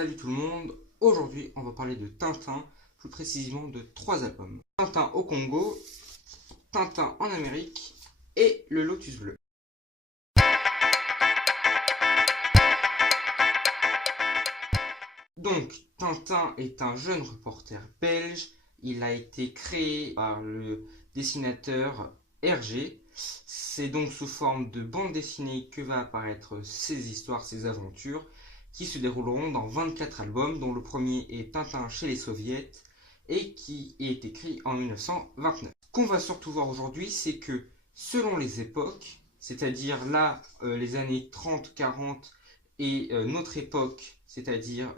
Salut tout le monde, aujourd'hui on va parler de Tintin, plus précisément de 3 albums. Tintin au Congo, Tintin en Amérique et le Lotus Bleu. Donc Tintin est un jeune reporter belge, il a été créé par le dessinateur Hergé. C'est donc sous forme de bande dessinée que va apparaître ses histoires, ses aventures, qui se dérouleront dans 24 albums, dont le premier est Tintin chez les Soviets et qui est écrit en 1929. Ce qu'on va surtout voir aujourd'hui, c'est que selon les époques, c'est-à-dire là les années 30-40 et notre époque, c'est-à-dire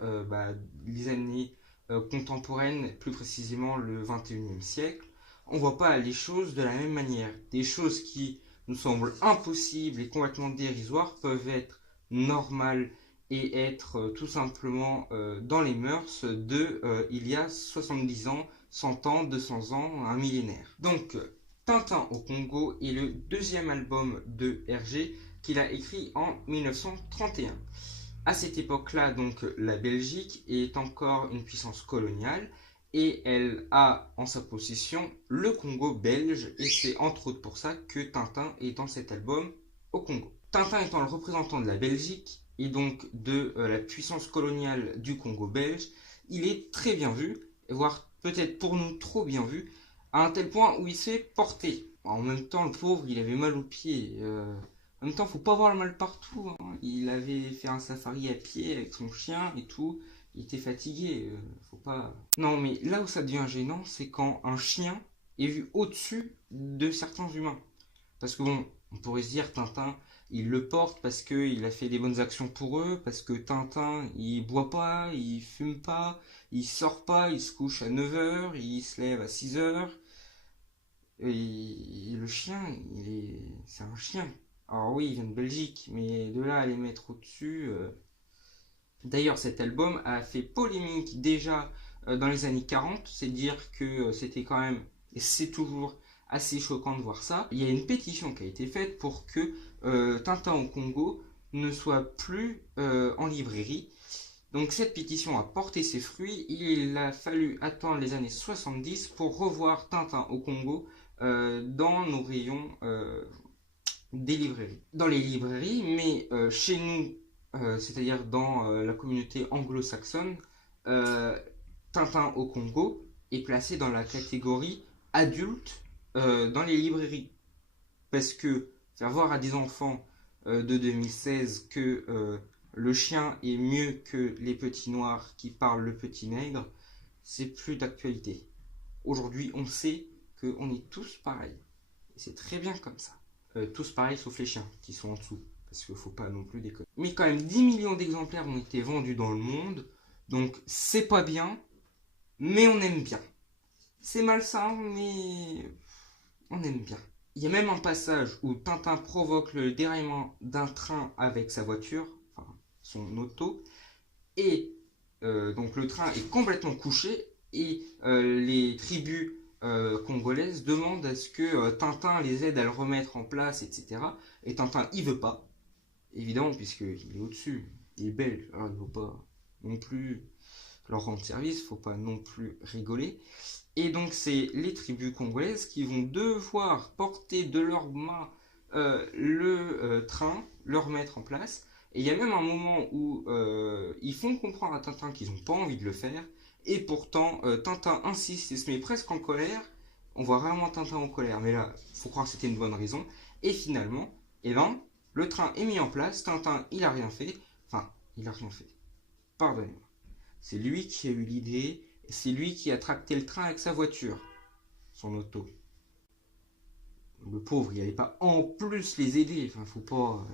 les années contemporaines, plus précisément le 21e siècle, on ne voit pas les choses de la même manière. Des choses qui nous semblent impossibles et complètement dérisoires peuvent être normales et être tout simplement dans les mœurs de il y a 70 ans, 100 ans, 200 ans, un millénaire. Donc Tintin au Congo est le deuxième album de Hergé qu'il a écrit en 1931. À cette époque-là, donc, la Belgique est encore une puissance coloniale et elle a en sa possession le Congo belge, et c'est entre autres pour ça que Tintin est dans cet album au Congo. Tintin étant le représentant de la Belgique et donc de la puissance coloniale du Congo belge, il est très bien vu, voire peut-être pour nous trop bien vu, à un tel point où il s'est porté. En même temps, le pauvre, il avait mal aux pieds. En même temps, faut pas avoir le mal partout, hein. Il avait fait un safari à pied avec son chien et tout. Il était fatigué. Faut pas. Non, mais là où ça devient gênant, c'est quand un chien est vu au-dessus de certains humains. Parce que bon, on pourrait se dire Tintin, il le porte parce qu'il a fait des bonnes actions pour eux, parce que Tintin, il boit pas, il fume pas, il sort pas, il se couche à 9h, il se lève à 6h. Et le chien, c'est un chien. Alors oui, il vient de Belgique, mais de là à les mettre au-dessus. D'ailleurs, cet album a fait polémique déjà dans les années 40. C'est dire que c'était quand même, et c'est toujours assez choquant de voir ça. Il y a une pétition qui a été faite pour que Tintin au Congo ne soit plus en librairie. Donc cette pétition a porté ses fruits. Il a fallu attendre les années 70 pour revoir Tintin au Congo dans nos rayons des librairies. Dans les librairies, mais chez nous, c'est-à-dire dans la communauté anglo-saxonne, Tintin au Congo est placé dans la catégorie adulte dans les librairies. Parce que faire voir à des enfants de 2016 que le chien est mieux que les petits noirs qui parlent le petit nègre, c'est plus d'actualité. Aujourd'hui, on sait qu'on est tous pareils. Et c'est très bien comme ça. Tous pareils sauf les chiens qui sont en dessous. Parce qu'il ne faut pas non plus déconner. Mais quand même, 10 millions d'exemplaires ont été vendus dans le monde. Donc c'est pas bien, mais on aime bien. C'est malsain, mais on aime bien. Il y a même un passage où Tintin provoque le déraillement d'un train avec sa voiture, enfin son auto, et donc le train est complètement couché et les tribus congolaises demandent à ce que Tintin les aide à le remettre en place, etc. Et Tintin, il veut pas, évidemment, puisqu'il est au-dessus, il est belge, alors il ne faut pas non plus leur rendre service, il ne faut pas non plus rigoler. Et donc c'est les tribus congolaises qui vont devoir porter de leurs mains le train, le remettre en place. Et il y a même un moment où ils font comprendre à Tintin qu'ils n'ont pas envie de le faire. Et pourtant, Tintin insiste et se met presque en colère. On voit rarement Tintin en colère, mais là, il faut croire que c'était une bonne raison. Et finalement, eh ben, le train est mis en place. Tintin, il a rien fait. Enfin, il a rien fait. Pardonnez-moi. C'est lui qui a eu l'idée. C'est lui qui a tracté le train avec sa voiture, son auto. Le pauvre, il n'allait pas en plus les aider. Enfin, faut pas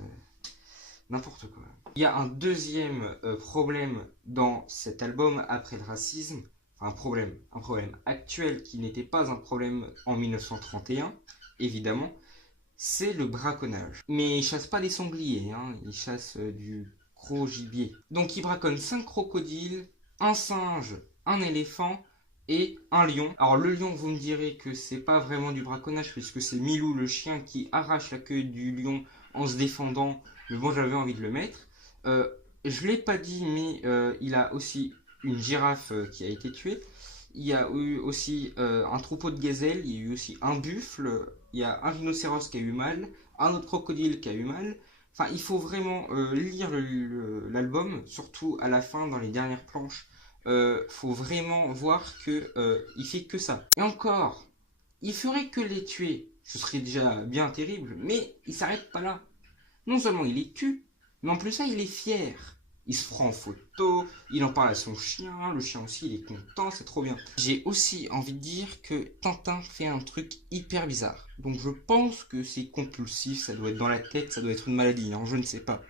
n'importe quoi. Il y a un deuxième problème dans cet album après le racisme. Enfin, un problème actuel qui n'était pas un problème en 1931, évidemment. C'est le braconnage. Mais il chasse pas des sangliers, hein, il chasse du gros gibier. Donc il braconne 5 crocodiles, un singe, un éléphant et un lion. Alors le lion, vous me direz que c'est pas vraiment du braconnage puisque c'est Milou le chien qui arrache la queue du lion en se défendant. Mais bon, j'avais envie de le mettre. je l'ai pas dit, mais il a aussi une girafe qui a été tuée. Il y a eu aussi un troupeau de gazelles, il y a eu aussi un buffle, il y a un rhinocéros qui a eu mal, un autre crocodile qui a eu mal. Enfin, il faut vraiment lire l'album, surtout à la fin, dans les dernières planches. Faut vraiment voir que il fait que ça. Et encore, il ferait que les tuer, ce serait déjà bien terrible, mais il s'arrête pas là. Non seulement il les tue, mais en plus ça, il est fier. Il se prend en photo, il en parle à son chien, le chien aussi il est content, c'est trop bien. J'ai aussi envie de dire que Tintin fait un truc hyper bizarre. Donc je pense que c'est compulsif, ça doit être dans la tête, ça doit être une maladie, hein, je ne sais pas.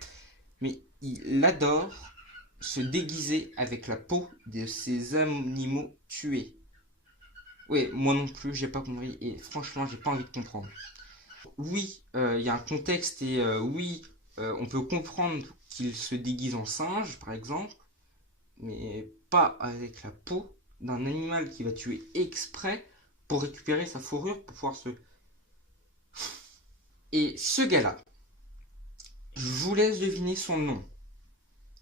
Mais il adore se déguiser avec la peau de ces animaux tués. Ouais, moi non plus, j'ai pas compris et franchement, j'ai pas envie de comprendre. Oui, il y a un contexte et oui, on peut comprendre qu'il se déguise en singe, par exemple, mais pas avec la peau d'un animal qui va tuer exprès pour récupérer sa fourrure pour pouvoir se... Et ce gars-là, je vous laisse deviner son nom.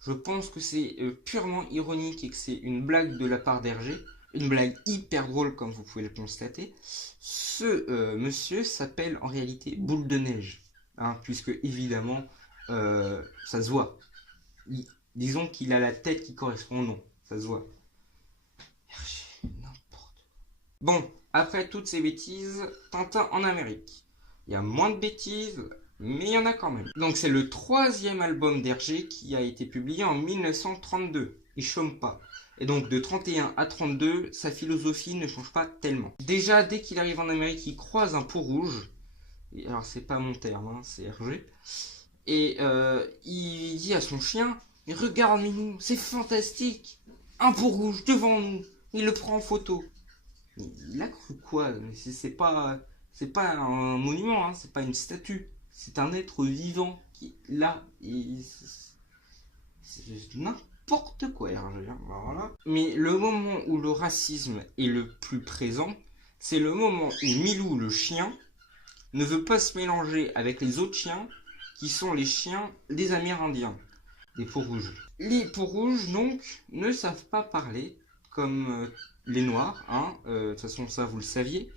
Je pense que c'est purement ironique et que c'est une blague de la part d'Hergé. Une blague hyper drôle comme vous pouvez le constater. Ce monsieur s'appelle en réalité Boule de Neige. Hein, puisque évidemment, ça se voit. Disons qu'il a la tête qui correspond au nom. Ça se voit. Hergé, n'importe quoi. Bon, après toutes ces bêtises, Tintin en Amérique. Il y a moins de bêtises, mais il y en a quand même. Donc c'est le troisième album d'Hergé qui a été publié en 1932. Il chôme pas. Et donc de 31 à 32, sa philosophie ne change pas tellement. Déjà, dès qu'il arrive en Amérique, il croise un peau rouge. Et alors c'est pas mon terme, hein, c'est Hergé. Et il dit à son chien, regarde Minou, c'est fantastique. Un peau rouge devant nous. Il le prend en photo. Il a cru quoi? C'est pas un monument, hein, c'est pas une statue. C'est un être vivant qui là, c'est juste n'importe quoi, Hergé. Voilà. Mais le moment où le racisme est le plus présent, c'est le moment où Milou, le chien, ne veut pas se mélanger avec les autres chiens, qui sont les chiens des Amérindiens, des peaux-rouges. Les peaux-rouges, donc, ne savent pas parler, comme les Noirs, hein, de toute façon, ça, vous le saviez.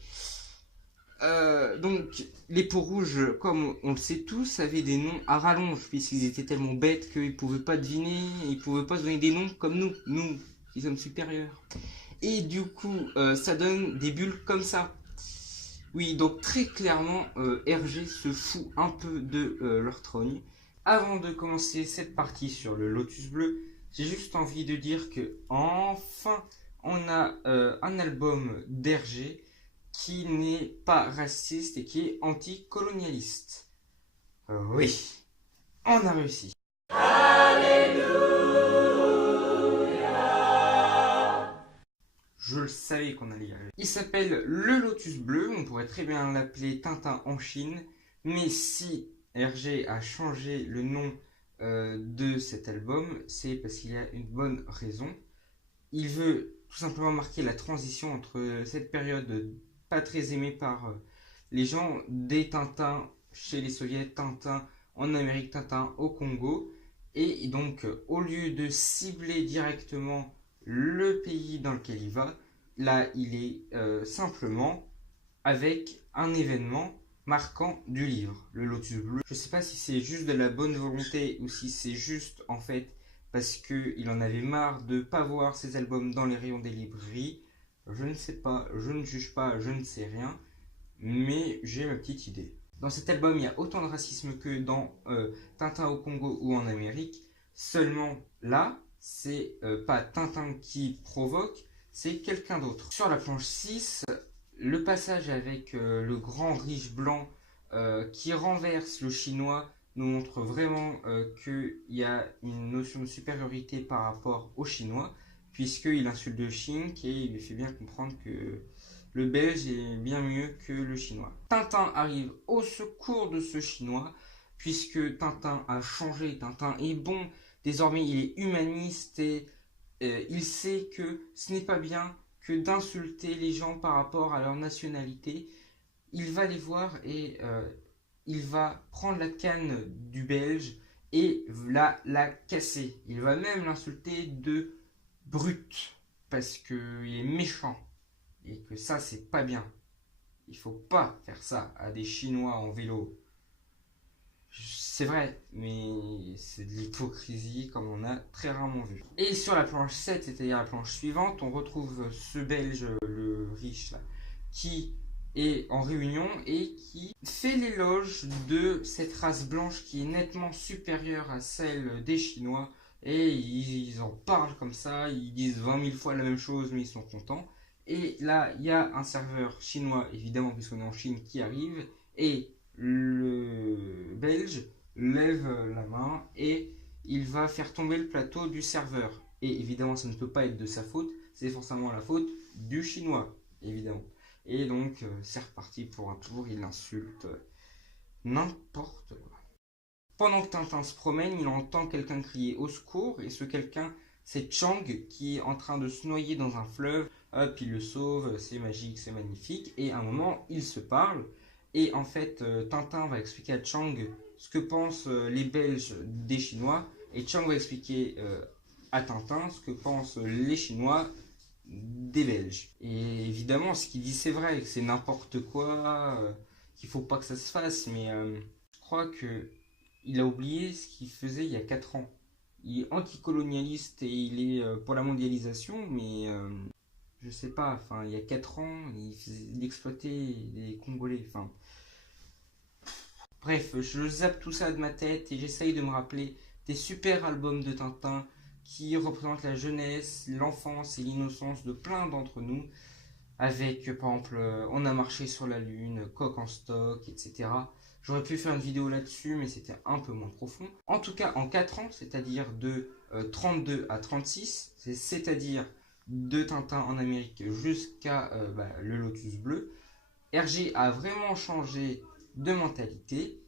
Donc, les peaux-rouges, comme on le sait tous, avaient des noms à rallonge, puisqu'ils étaient tellement bêtes qu'ils ne pouvaient pas deviner, ils ne pouvaient pas se donner des noms comme nous, qui sommes supérieurs. Et du coup, ça donne des bulles comme ça. Oui, donc très clairement, Hergé se fout un peu de leur trogne. Avant de commencer cette partie sur le Lotus Bleu, j'ai juste envie de dire que enfin, on a un album d'Hergé qui n'est pas raciste et qui est anticolonialiste. Oui, on a réussi. Je le savais qu'on allait y arriver. Il s'appelle Le Lotus Bleu, on pourrait très bien l'appeler Tintin en Chine, mais si Hergé a changé le nom de cet album, c'est parce qu'il y a une bonne raison. Il veut tout simplement marquer la transition entre cette période pas très aimée par les gens, des Tintins chez les soviets, Tintin en Amérique, Tintin au Congo, et donc au lieu de cibler directement le pays dans lequel il va, là il est simplement avec un événement marquant du livre, le Lotus Bleu. Je ne sais pas si c'est juste de la bonne volonté ou si c'est juste en fait parce qu'il en avait marre de ne pas voir ses albums dans les rayons des librairies. Je ne sais pas, je ne juge pas, je ne sais rien, mais j'ai ma petite idée. Dans cet album, il y a autant de racisme que dans Tintin au Congo ou en Amérique. Seulement là, c'est pas Tintin qui provoque, c'est quelqu'un d'autre. Sur la planche 6, le passage avec le grand riche blanc qui renverse le chinois nous montre vraiment qu'il y a une notion de supériorité par rapport au chinois, puisqu'il insulte le Chink et il lui fait bien comprendre que le belge est bien mieux que le chinois. Tintin arrive au secours de ce chinois, puisque Tintin a changé, Tintin est bon, désormais il est humaniste et il sait que ce n'est pas bien que d'insulter les gens par rapport à leur nationalité. Il va les voir et il va prendre la canne du belge et va la casser. Il va même l'insulter de brute parce qu'il est méchant et que ça c'est pas bien. Il faut pas faire ça à des Chinois en vélo. C'est vrai, mais c'est de l'hypocrisie comme on a très rarement vu. Et sur la planche 7, c'est-à-dire la planche suivante, on retrouve ce Belge, le riche, là, qui est en réunion et qui fait l'éloge de cette race blanche qui est nettement supérieure à celle des Chinois. Et ils en parlent comme ça, ils disent 20 000 fois la même chose, mais ils sont contents. Et là, il y a un serveur chinois, évidemment, puisqu'on est en Chine, qui arrive. Et le Belge lève la main et il va faire tomber le plateau du serveur. Et évidemment, ça ne peut pas être de sa faute, c'est forcément la faute du Chinois, évidemment. Et donc, c'est reparti pour un tour, il insulte n'importe quoi. Pendant que Tintin se promène, il entend quelqu'un crier au secours, et ce quelqu'un, c'est Chang qui est en train de se noyer dans un fleuve. Hop, il le sauve, c'est magique, c'est magnifique. Et à un moment, ils se parlent. Et en fait, Tintin va expliquer à Chang ce que pensent les Belges des Chinois. Et Chang va expliquer à Tintin ce que pensent les Chinois des Belges. Et évidemment, ce qu'il dit, c'est vrai, que c'est n'importe quoi, qu'il faut pas que ça se fasse. Mais je crois que il a oublié ce qu'il faisait il y a 4 ans. Il est anticolonialiste et il est pour la mondialisation, mais je sais pas, enfin, il y a 4 ans, il exploitait les Congolais. Enfin, bref, je zappe tout ça de ma tête et j'essaye de me rappeler des super albums de Tintin qui représentent la jeunesse, l'enfance et l'innocence de plein d'entre nous. Avec, par exemple, On a marché sur la Lune, Coq en stock, etc. J'aurais pu faire une vidéo là-dessus, mais c'était un peu moins profond. En tout cas, en 4 ans, c'est-à-dire de 32 à 36, c'est-à-dire de Tintin en Amérique jusqu'à le Lotus Bleu, Hergé a vraiment changé de mentalité.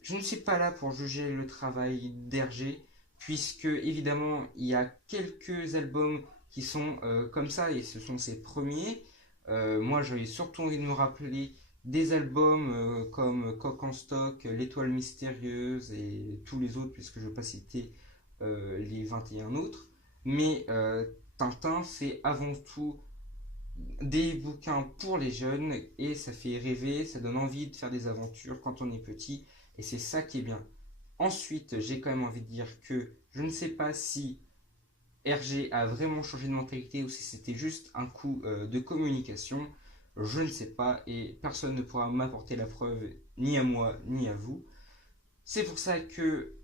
Je ne suis pas là pour juger le travail d'Hergé, puisque évidemment, il y a quelques albums qui sont comme ça, et ce sont ses premiers. Moi, j'avais surtout envie de me rappeler des albums comme Coq en stock, L'étoile mystérieuse et tous les autres, puisque je ne vais pas citer les 21 autres. Mais Tintin, c'est avant tout des bouquins pour les jeunes et ça fait rêver, ça donne envie de faire des aventures quand on est petit et c'est ça qui est bien. Ensuite, j'ai quand même envie de dire que je ne sais pas si Hergé a vraiment changé de mentalité ou si c'était juste un coup de communication. Je ne sais pas et personne ne pourra m'apporter la preuve ni à moi ni à vous. C'est pour ça que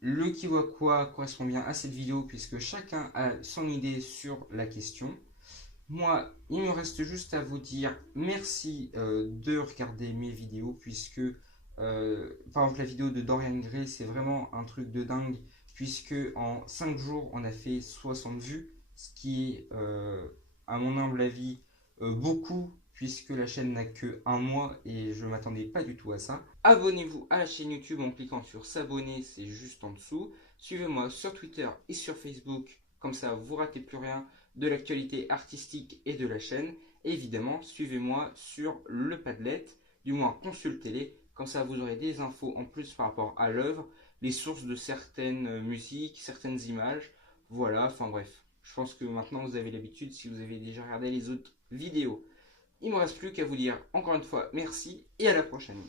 le qui voit quoi correspond bien à cette vidéo puisque chacun a son idée sur la question. Moi, il me reste juste à vous dire merci de regarder mes vidéos puisque par exemple la vidéo de Dorian Gray c'est vraiment un truc de dingue puisque en 5 jours on a fait 60 vues ce qui est à mon humble avis beaucoup puisque la chaîne n'a que un mois et je m'attendais pas du tout à ça. Abonnez-vous à la chaîne YouTube en cliquant sur s'abonner, c'est juste en dessous. Suivez-moi sur Twitter et sur Facebook, comme ça vous ratez plus rien de l'actualité artistique et de la chaîne. Et évidemment, suivez-moi sur le Padlet, du moins consultez-les, comme ça vous aurez des infos en plus par rapport à l'œuvre, les sources de certaines musiques, certaines images, voilà, enfin bref. Je pense que maintenant vous avez l'habitude si vous avez déjà regardé les autres vidéos. Il ne me reste plus qu'à vous dire encore une fois merci et à la prochaine.